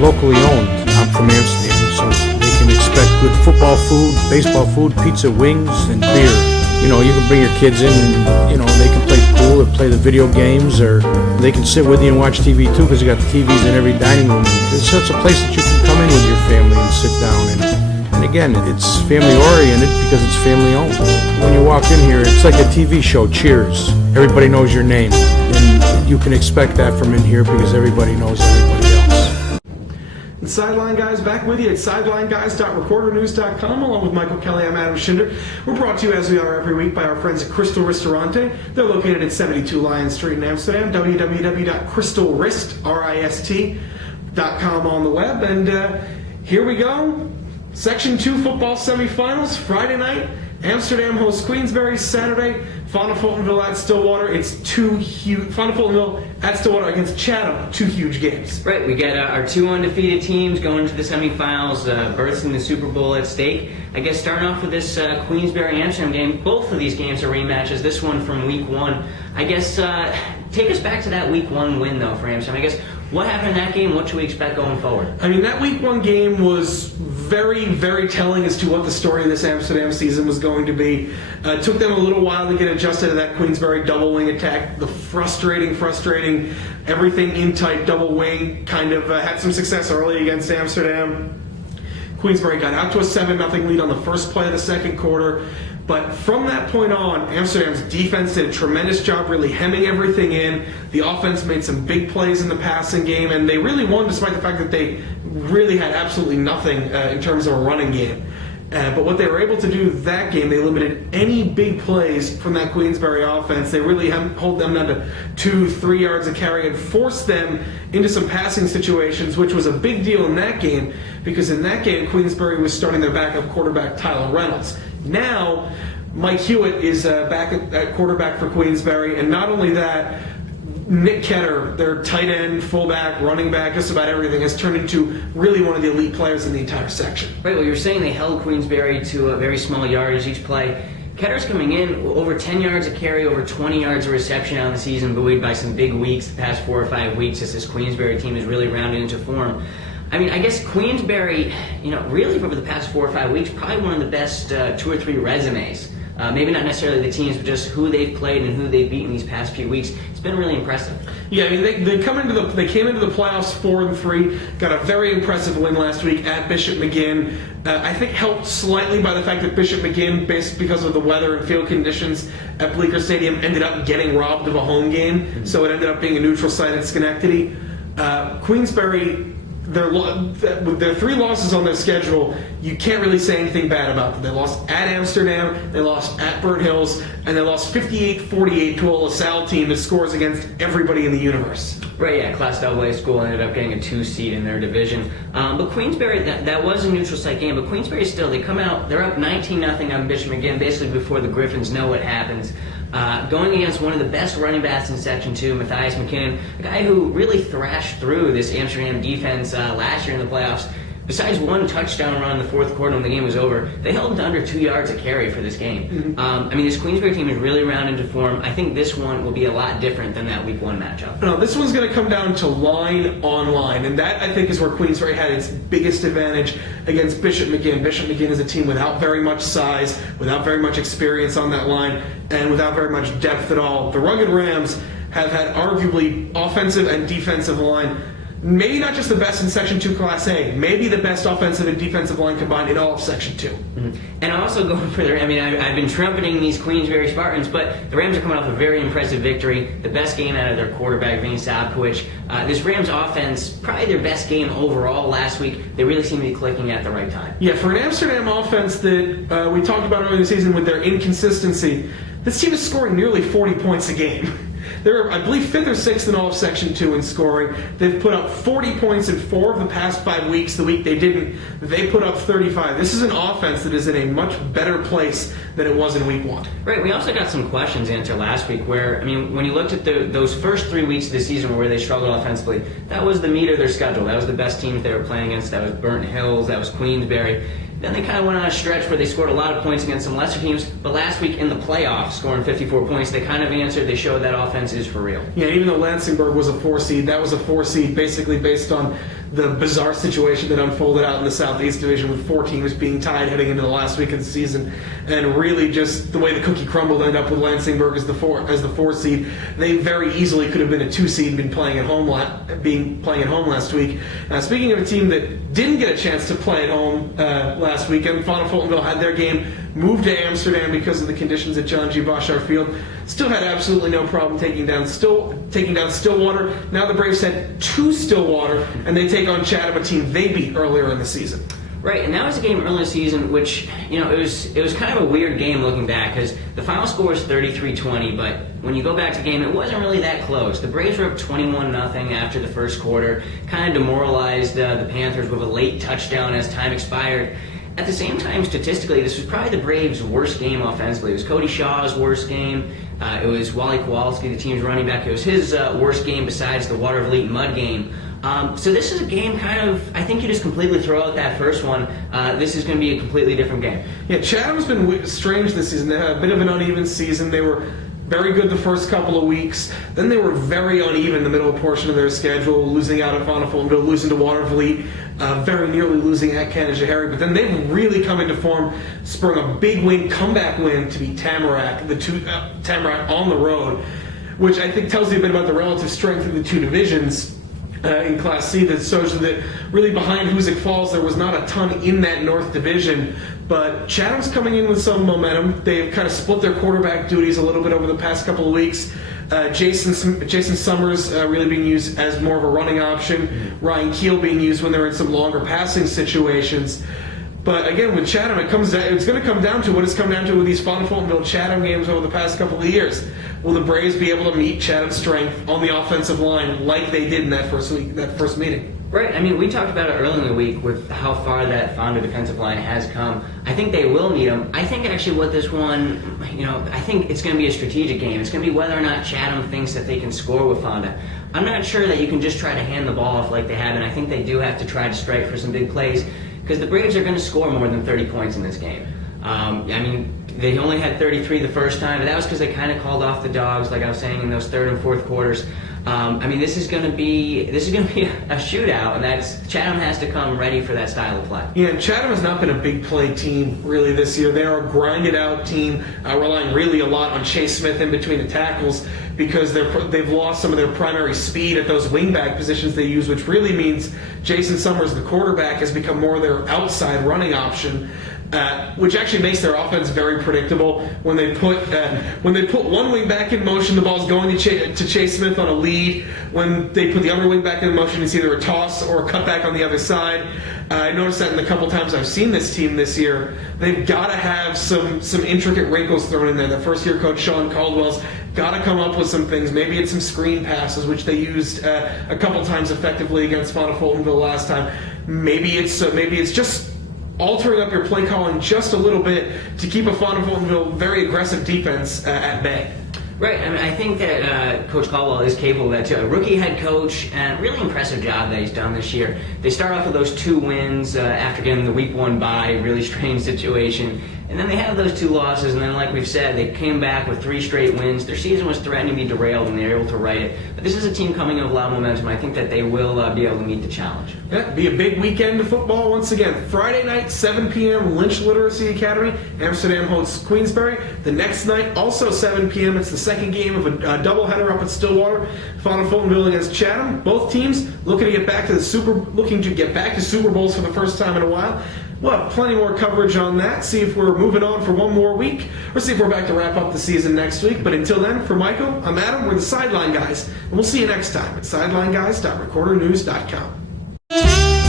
locally owned. I'm from Amsterdam, so they can expect good football food, baseball food, pizza, wings, and beer. You know, you can bring your kids in and, you know, they can play pool or play the video games, or they can sit with you and watch TV too, because you got the TVs in every dining room. It's such a place that you can come in with your family and sit down. And again, it's family oriented because it's family owned. When you walk in here, it's like a TV show, Cheers. Everybody knows your name. And you can expect that from in here because everybody knows everybody else. The Sideline Guys back with you at sidelineguys.recordernews.com along with Michael Kelly. I'm Adam Schinder. We're brought to you as we are every week by our friends at Crystal Ristorante. They're located at 72 Lion Street in Amsterdam. www.crystalrist.com on the web. And here we go. Section 2 football semifinals, Friday night. Amsterdam hosts Queensberry. Saturday, Fond du Fultonville at Stillwater. It's two huge. Fond du Fultonville at Stillwater against Chatham. Two huge games. Right, we get our two undefeated teams going to the semifinals, berths in the Super Bowl at stake. I guess starting off with this Queensberry-Amsterdam game, both of these games are rematches. This one from Week 1. I guess take us back to that Week 1 win, though, for Amsterdam. I guess what happened in that game? What should we expect going forward? I mean, that Week 1 game was very, very telling as to what the story of this Amsterdam season was going to be. It took them a little while to get adjusted to that Queensberry double wing attack. The frustrating, everything in tight double wing kind of had some success early against Amsterdam. Queensberry got out to a 7-0 lead on the first play of the second quarter. But from that point on, Amsterdam's defense did a tremendous job really hemming everything in. The offense made some big plays in the passing game, and they really won despite the fact that they really had absolutely nothing in terms of a running game. But what they were able to do that game, they limited any big plays from that Queensberry offense. They really hold them down to 2-3 yards a carry and forced them into some passing situations, which was a big deal in that game because in that game, Queensberry was starting their backup quarterback, Tyler Reynolds. Now, Mike Hewitt is back at quarterback for Queensberry, and not only that, Nick Ketter, their tight end, fullback, running back, just about everything, has turned into really one of the elite players in the entire section. Right, well, you were saying they held Queensberry to a very small yardage each play. Ketter's coming in over 10 yards a carry, over 20 yards of reception on the season, buoyed by some big weeks the past 4 or 5 weeks as this Queensberry team is really rounded into form. I mean, I guess Queensberry, really over the past 4 or 5 weeks, probably one of the best 2 or 3 resumes. Maybe not necessarily the teams, but just who they've played and who they've beaten these past few weeks. It's been really impressive. Yeah, I mean, they came into the playoffs 4-3. Got a very impressive win last week at Bishop McGinn. I think helped slightly by the fact that Bishop McGinn, because of the weather and field conditions at Bleecker Stadium, ended up getting robbed of a home game. Mm-hmm. So it ended up being a neutral site at Schenectady. Queensberry. Their 3 losses on their schedule, you can't really say anything bad about them. They lost at Amsterdam, they lost at Burnt Hills, and they lost 58-48 to a LaSalle team that scores against everybody in the universe. Right, yeah, Class AA school ended up getting a 2 seed in their division. But Queensberry, that was a neutral site game, but Queensberry still, they come out, they're up 19-0 on Bishop McGinn, basically before the Griffins know what happens. Going against one of the best running backs in Section 2, Matthias McKinnon, a guy who really thrashed through this Amsterdam defense last year in the playoffs. Besides one touchdown run in the fourth quarter when the game was over, they held him to under 2 yards a carry for this game. Mm-hmm. This Queensberry team is really rounded into form. I think this one will be a lot different than that Week 1 matchup. No, this one's going to come down to line on line, and that, I think, is where Queensberry had its biggest advantage against Bishop McGinn. Bishop McGinn is a team without very much size, without very much experience on that line, and without very much depth at all. The Rugged Rams have had arguably offensive and defensive line. Maybe not just the best in Section 2 Class A, maybe the best offensive and defensive line combined in all of Section 2. Mm-hmm. And I'm also going for I've been trumpeting these Queensberry Spartans, but the Rams are coming off a very impressive victory, the best game out of their quarterback, Vinny Sabkowicz. This Rams offense, probably their best game overall last week. They really seem to be clicking at the right time. Yeah, for an Amsterdam offense that we talked about earlier in the season with their inconsistency, this team is scoring nearly 40 points a game. They're, I believe, 5th or 6th in all of Section 2 in scoring. They've put up 40 points in 4 of the past 5 weeks. The week they didn't, they put up 35. This is an offense that is in a much better place than it was in Week 1. Right, we also got some questions answered last week where, when you looked at those first 3 weeks of the season where they struggled offensively, that was the meat of their schedule. That was the best teams they were playing against. That was Burnt Hills, that was Queensberry. Then they kind of went on a stretch where they scored a lot of points against some lesser teams, but last week in the playoffs, scoring 54 points, they kind of answered, they showed that offense is for real. Yeah, even though Lansingburg was a 4 seed, that was a 4 seed basically based on the bizarre situation that unfolded out in the Southeast Division with 4 teams being tied heading into the last week of the season, and really just the way the cookie crumbled, ended up with Lansingburg as the 4 seed. They very easily could have been a 2 seed and been playing at home last week. Speaking of a team that didn't get a chance to play at home last weekend, Fana Fultonville had their game moved to Amsterdam because of the conditions at John G. Boschard Field. Still had absolutely no problem taking down Stillwater. Now the Braves head to Stillwater, and they take on Chatham, a team they beat earlier in the season. Right, and that was a game early in the season, which, it was kind of a weird game looking back, because the final score was 33-20, but when you go back to the game, it wasn't really that close. The Braves were up 21-0 after the first quarter, kind of demoralized the Panthers with a late touchdown as time expired. At the same time, statistically, this was probably the Braves' worst game offensively. It was Cody Shaw's worst game. It was Wally Kowalski, the team's running back. It was his worst game besides the Water of Elite mud game. So this is a game I think you just completely throw out that first one. This is going to be a completely different game. Yeah, Chatham's been strange this season. They had a bit of an uneven season. They were very good the first couple of weeks. Then they were very uneven the middle portion of their schedule, losing out at Fana Fultonville, losing to Water of Elite, very nearly losing at Canajoharie. But then they've really come into form, sprung a big win, comeback win to beat Tamarack, Tamarack on the road, which I think tells you a bit about the relative strength of the two divisions. In Class C, that shows that really behind Hoosick Falls there was not a ton in that North Division, but Chatham's coming in with some momentum. They've kind of split their quarterback duties a little bit over the past couple of weeks. Jason Summers really being used as more of a running option. Ryan Keel being used when they're in some longer passing situations. But again, with Chatham, it's going to come down to what it's come down to with these Fana Fultonville Chatham games over the past couple of years. Will the Braves be able to meet Chatham's strength on the offensive line like they did in that first meeting? Right. I mean, we talked about it early in the week with how far that Fonda defensive line has come. I think they will meet them. I think actually what this one, I think it's going to be a strategic game. It's going to be whether or not Chatham thinks that they can score with Fonda. I'm not sure that you can just try to hand the ball off like they have, and I think they do have to try to strike for some big plays because the Braves are going to score more than 30 points in this game. They only had 33 the first time, but that was because they kind of called off the dogs, like I was saying, in those third and fourth quarters. This is going to be a shootout, and Chatham has to come ready for that style of play. Yeah, and Chatham has not been a big play team really this year. They are a grinded out team, relying really a lot on Chase Smith in between the tackles because they've lost some of their primary speed at those wingback positions they use, which really means Jason Summers, the quarterback, has become more their outside running option. Which actually makes their offense very predictable. When they put one wing back in motion, the ball's going to Chase Smith on a lead. When they put the other wing back in motion, it's either a toss or a cutback on the other side. I noticed that in the couple times I've seen this team this year. They've got to have some intricate wrinkles thrown in there. The first-year coach Sean Caldwell's got to come up with some things. Maybe it's some screen passes, which they used a couple times effectively against Fana Fultonville last time. Maybe it's just altering up your play calling just a little bit to keep a Fana Fultonville very aggressive defense at bay. Right. I think that Coach Caldwell is capable of that too. A rookie head coach, and really impressive job that he's done this year. They start off with those 2 wins after getting the week 1 bye, really strange situation. And then they have those 2 losses, and then like we've said, they came back with 3 straight wins. Their season was threatening to be derailed, and they were able to right it. But this is a team coming in with a lot of momentum. I think that they will be able to meet the challenge. Yeah, be a big weekend of football once again. Friday night, 7 p.m., Lynch Literacy Academy. Amsterdam hosts Queensbury. The next night, also 7 p.m., it's the second game of a doubleheader up at Stillwater. Fana Fultonville against Chatham. Both teams looking to get back to Super Bowls for the first time in a while. We'll have plenty more coverage on that, see if we're moving on for one more week, or see if we're back to wrap up the season next week. But until then, for Michael, I'm Adam, we're the Sideline Guys, and we'll see you next time at sidelineguys.recordernews.com.